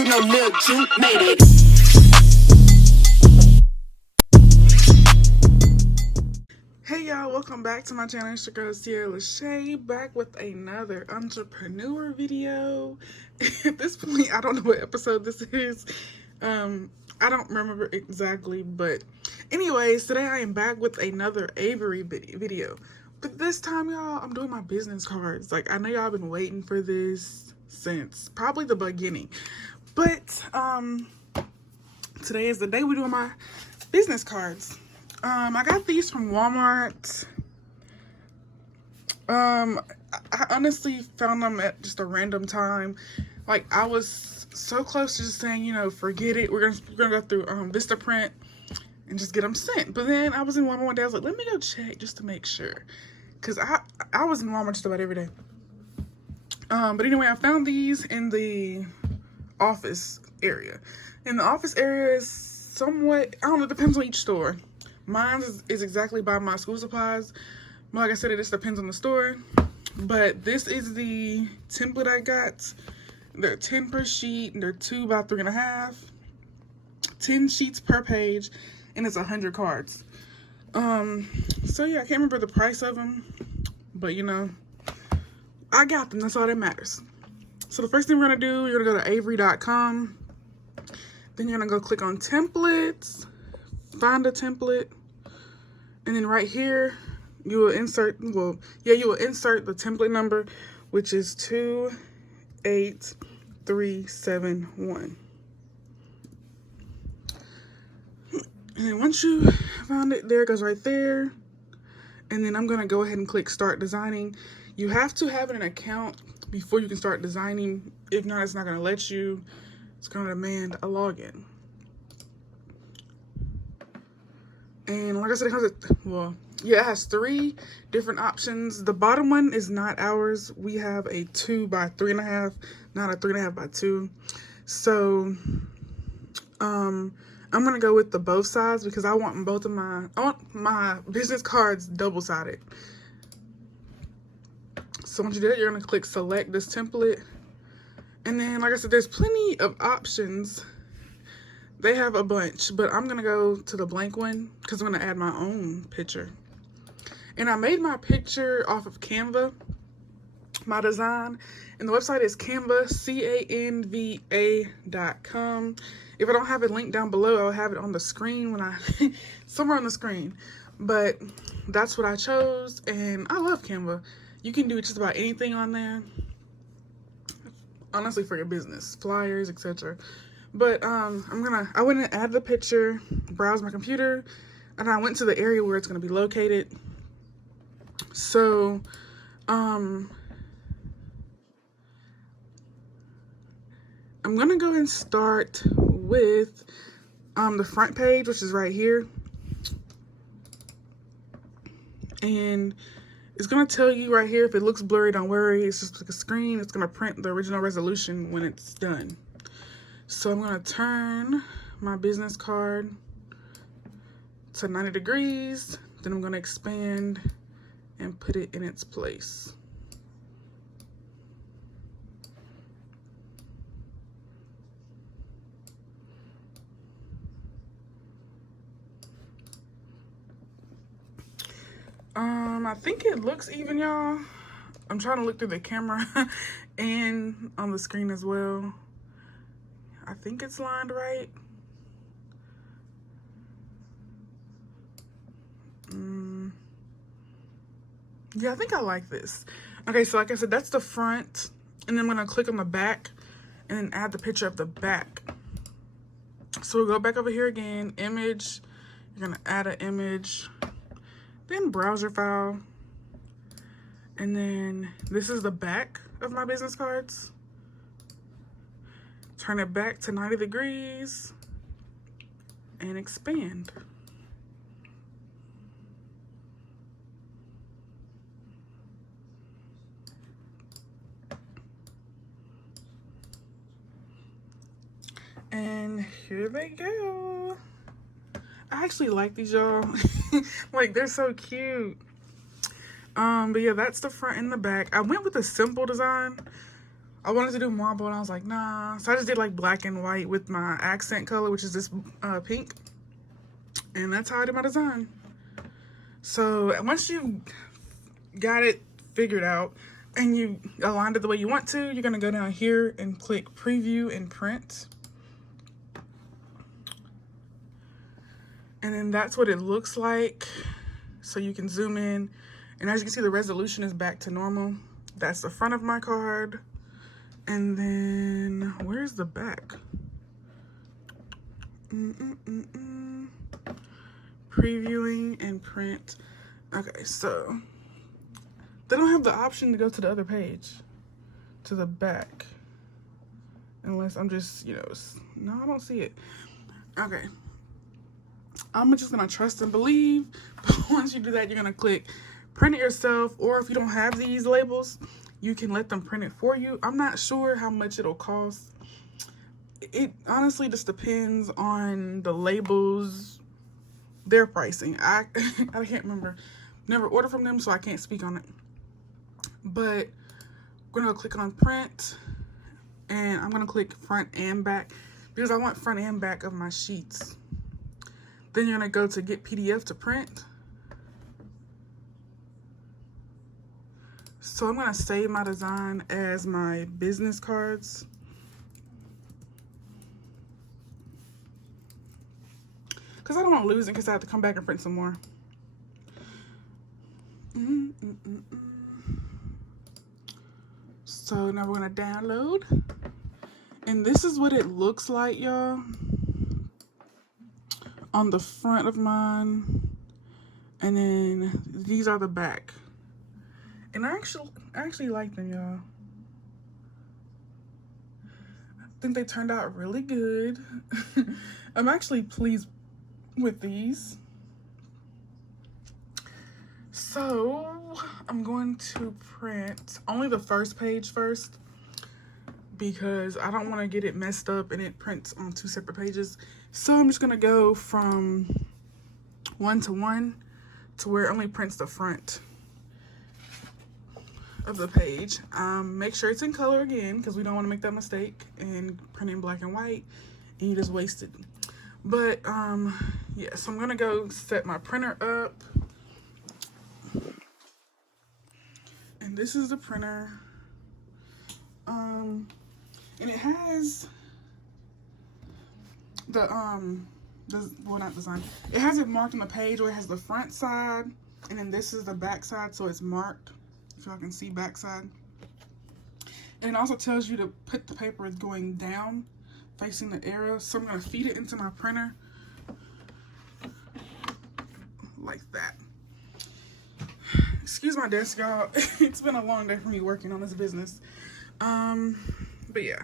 You know Lil Juke made it. Hey y'all, welcome back to my channel. It's your girl Lashay, back with another entrepreneur video. At this point, I don't know what episode this is. I don't remember exactly, but anyways, today I am back with another Avery video. But this time, y'all, I'm doing my business cards. Like, I know y'all been waiting for this since probably the beginning. But today is the day we're doing my business cards. I got these from Walmart. I honestly found them at just a random time. Like, I was so close to just saying, you know, forget it. We're gonna go through Vistaprint and just get them sent. But then I was in Walmart one day. I was like, let me go check just to make sure, cause I was in Walmart just about every day. But anyway, I found these in the office area. And the office area is somewhat, I don't know, it depends on each store. Mine is exactly by my school supplies. But like I said, it just depends on the store. But this is the template I got. They're 10 per sheet, and they're 2 by 3.5. 10 sheets per page, and it's 100 cards. So yeah, I can't remember the price of them, but you know, I got them. That's all that matters. So the first thing we're gonna do, you're gonna go to avery.com. Then you're gonna go click on templates, find a template, and then right here you will insert, you will insert the template number, which is 28371. And once you found it, there it goes right there. And then I'm gonna go ahead and click start designing. You have to have an account before you can start designing. If not, it's not gonna let you. It's gonna demand a login. And like I said, it has it has 3 different options. The bottom one is not ours. We have a 2 by 3.5, not a 3.5 by 2. So I'm gonna go with the both sides because I want my business cards double-sided. So once you do that, you're gonna click select this template. And then, like I said, there's plenty of options. They have a bunch, but I'm gonna go to the blank one because I'm gonna add my own picture. And I made my picture off of Canva, my design, and the website is Canva, canva.com. If I don't have it linked down below, I'll have it on the screen when somewhere on the screen. But that's what I chose, and I love Canva. You can do just about anything on there, honestly, for your business, flyers, etc. But I went and add the picture, browse my computer, and I went to the area where it's going to be located. So I'm gonna go and start with the front page, which is right here. And it's gonna tell you right here, if it looks blurry, don't worry, it's just like a screen. It's gonna print the original resolution when it's done. So I'm gonna turn my business card to 90 degrees, then I'm gonna expand and put it in its place. I think it looks even, y'all. I'm trying to look through the camera and on the screen as well. I think it's lined right. Yeah, I think I like this. Okay, so like I said, that's the front. And then I'm gonna click on the back and then add the picture of the back. So we'll go back over here again, image. You're gonna add an image, then browser file. And then this is the back of my business cards. Turn it back to 90 degrees and expand. And here they go. I actually like these, y'all. Like, they're so cute. But yeah, that's the front and the back. I went with a simple design. I wanted to do marble, and I was like, nah. So I just did like black and white with my accent color, which is this pink. And that's how I did my design. So once you got it figured out and you aligned it the way you want to, you're going to go down here and click preview and print. And then that's what it looks like. So you can zoom in. And as you can see, the resolution is back to normal. That's the front of my card. And then, where's the back? Previewing and print. Okay, so they don't have the option to go to the other page, to the back. Unless I'm just, you know, no, I don't see it. Okay. I'm just gonna trust and believe. But once you do that, you're gonna click print it yourself, or if you don't have these labels, you can let them print it for you. I'm not sure how much it'll cost. It honestly just depends on the labels, their pricing. I can't remember. Never ordered from them, so I can't speak on it. But I'm gonna click on print, and I'm gonna click front and back because I want front and back of my sheets. Then you're gonna go to get PDF to print. So I'm gonna save my design as my business cards. Because I don't want to lose it because I have to come back and print some more. So now we're gonna download. And this is what it looks like, y'all. On the front of mine. And then these are the back. And I actually like them, y'all. I think they turned out really good. I'm actually pleased with these. So I'm going to print only the first page first because I don't want to get it messed up and it prints on two separate pages. So I'm just gonna go from 1:1 to where it only prints the front of the page. Make sure it's in color again because we don't want to make that mistake and print in black and white and you just waste it. But yeah, so I'm gonna go set my printer up. And this is the printer. And it has the well, not design. It has it marked on the page where it has the front side, and then this is the back side, so it's marked. If y'all can see back side. And it also tells you to put the paper going down, facing the arrow. So I'm gonna feed it into my printer like that. Excuse my desk, y'all. It's been a long day for me working on this business. But yeah.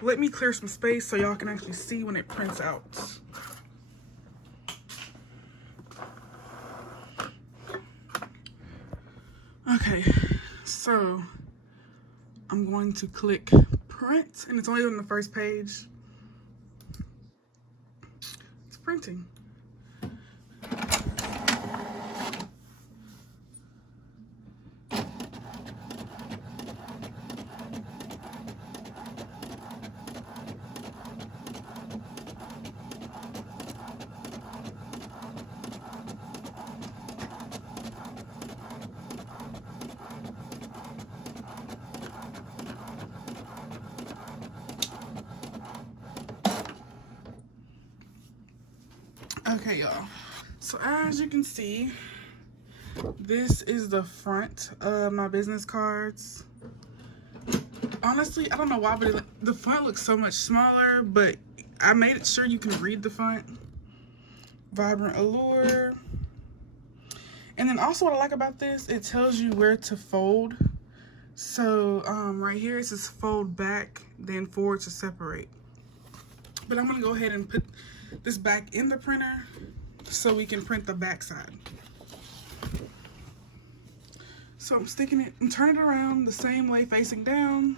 Let me clear some space so y'all can actually see when it prints out. Okay, so I'm going to click print, and it's only on the first page. It's printing. Okay, y'all. So as you can see, this is the front of my business cards. Honestly, I don't know why, but the font looks so much smaller, but I made it sure you can read the font. Vibrant Allure. And then also what I like about this, it tells you where to fold. So right here it says fold back, then forward to separate. But I'm gonna go ahead and put this back in the printer so we can print the back side. So I'm sticking it and turning it around the same way, facing down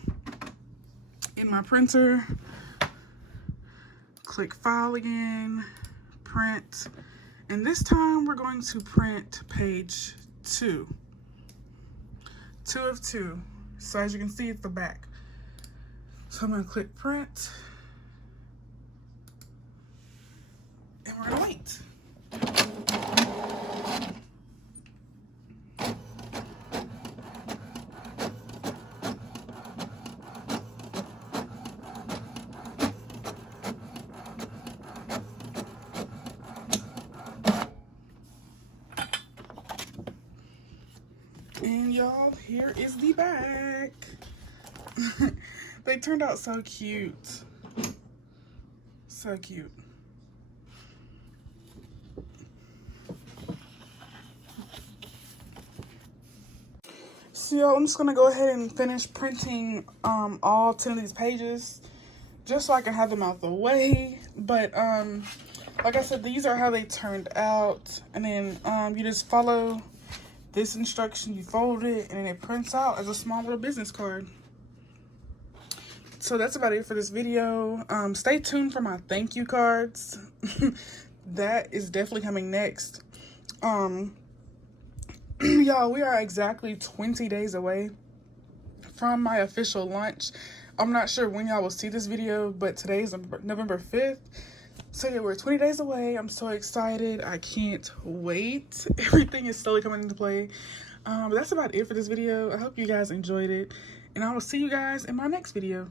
in my printer. Click file again, print, and this time we're going to print page 2. 2 of 2. So as you can see, it's the back. So I'm gonna click print. And we're gonna wait. And y'all, here is the back. They turned out so cute. So cute. So y'all, I'm just gonna go ahead and finish printing all 10 of these pages just so I can have them out the way. But like I said, these are how they turned out. And then you just follow this instruction, you fold it, and then it prints out as a small little business card. So that's about it for this video. Stay tuned for my thank you cards. That is definitely coming next. Y'all, we are exactly 20 days away from my official launch. I'm not sure when y'all will see this video, but today is November 5th. So yeah, we're 20 days away. I'm so excited. I can't wait. Everything is slowly coming into play. But that's about it for this video. I hope you guys enjoyed it. And I will see you guys in my next video.